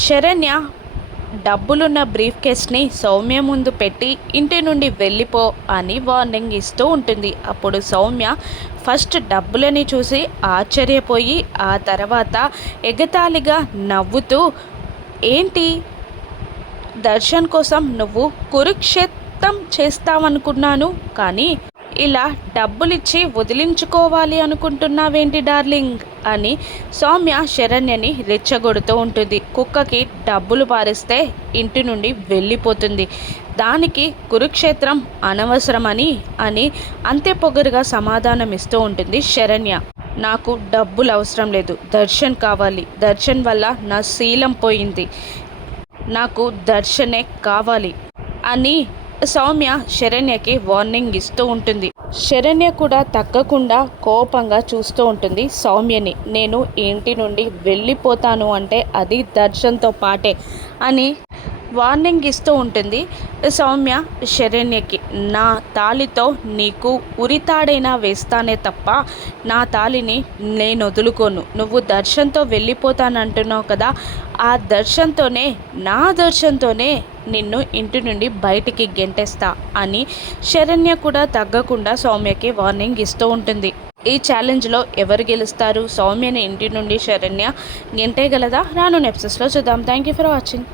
శరణ్య డబ్బులున్న బ్రీఫ్ కేస్ని సౌమ్య ముందు పెట్టి ఇంటి నుండి వెళ్ళిపో అని వార్నింగ్ ఇస్తూ ఉంటుంది. అప్పుడు సౌమ్య ఫస్ట్ డబ్బులని చూసి ఆశ్చర్యపోయి ఆ తర్వాత ఎగతాళిగా నవ్వుతూ, ఏంటి దర్శన్ కోసం నువ్వు కురుక్షేత్రం చేస్తావనుకున్నాను, కానీ ఇలా డబ్బులిచ్చి వదిలించుకోవాలి అనుకుంటున్నావేంటి డార్లింగ్ అని సౌమ్య శరణ్యని రెచ్చగొడుతూ ఉంటుంది. కుక్కకి డబ్బులు పారిస్తే ఇంటి నుండి వెళ్ళిపోతుంది, దానికి కురుక్షేత్రం అనవసరమని అని అంతే పొగరుగా సమాధానం ఇస్తూ ఉంటుంది శరణ్య. నాకు డబ్బులు అవసరం లేదు, దర్శన్ కావాలి. దర్శన్ వల్ల నా శీలం పోయింది, నాకు దర్శనే కావాలి అని సౌమ్య శరణ్యకి వార్నింగ్ ఇస్తూ ఉంటుంది. శరణ్య కూడా తగ్గకుండా కోపంగా చూస్తూ ఉంటుంది సౌమ్యని. నేను ఇంటి నుండి వెళ్ళిపోతాను అంటే అది దర్శన్తో పాటే అని వార్నింగ్ ఇస్తూ ఉంటుంది సౌమ్య శరణ్యకి. నా తాళితో నీకు ఉరితాడైనా వేస్తానే తప్ప నా తాళిని నేను వదులుకోను. నువ్వు దర్శన్తో వెళ్ళిపోతానంటున్నావు కదా, ఆ దర్శన్తోనే, నా దర్శన్తోనే నిన్ను ఇంటి నుండి బయటికి గెంటేస్తా అని శరణ్య కూడా తగ్గకుండా సౌమ్యకి వార్నింగ్ ఇస్తూ ఉంటుంది. ఈ ఛాలెంజ్లో ఎవరు గెలుస్తారు? సౌమ్యని ఇంటి నుండి శరణ్య గెంటేయగలదా? రాను ఎపిసోడ్స్లో చూద్దాం. Thank you for watching.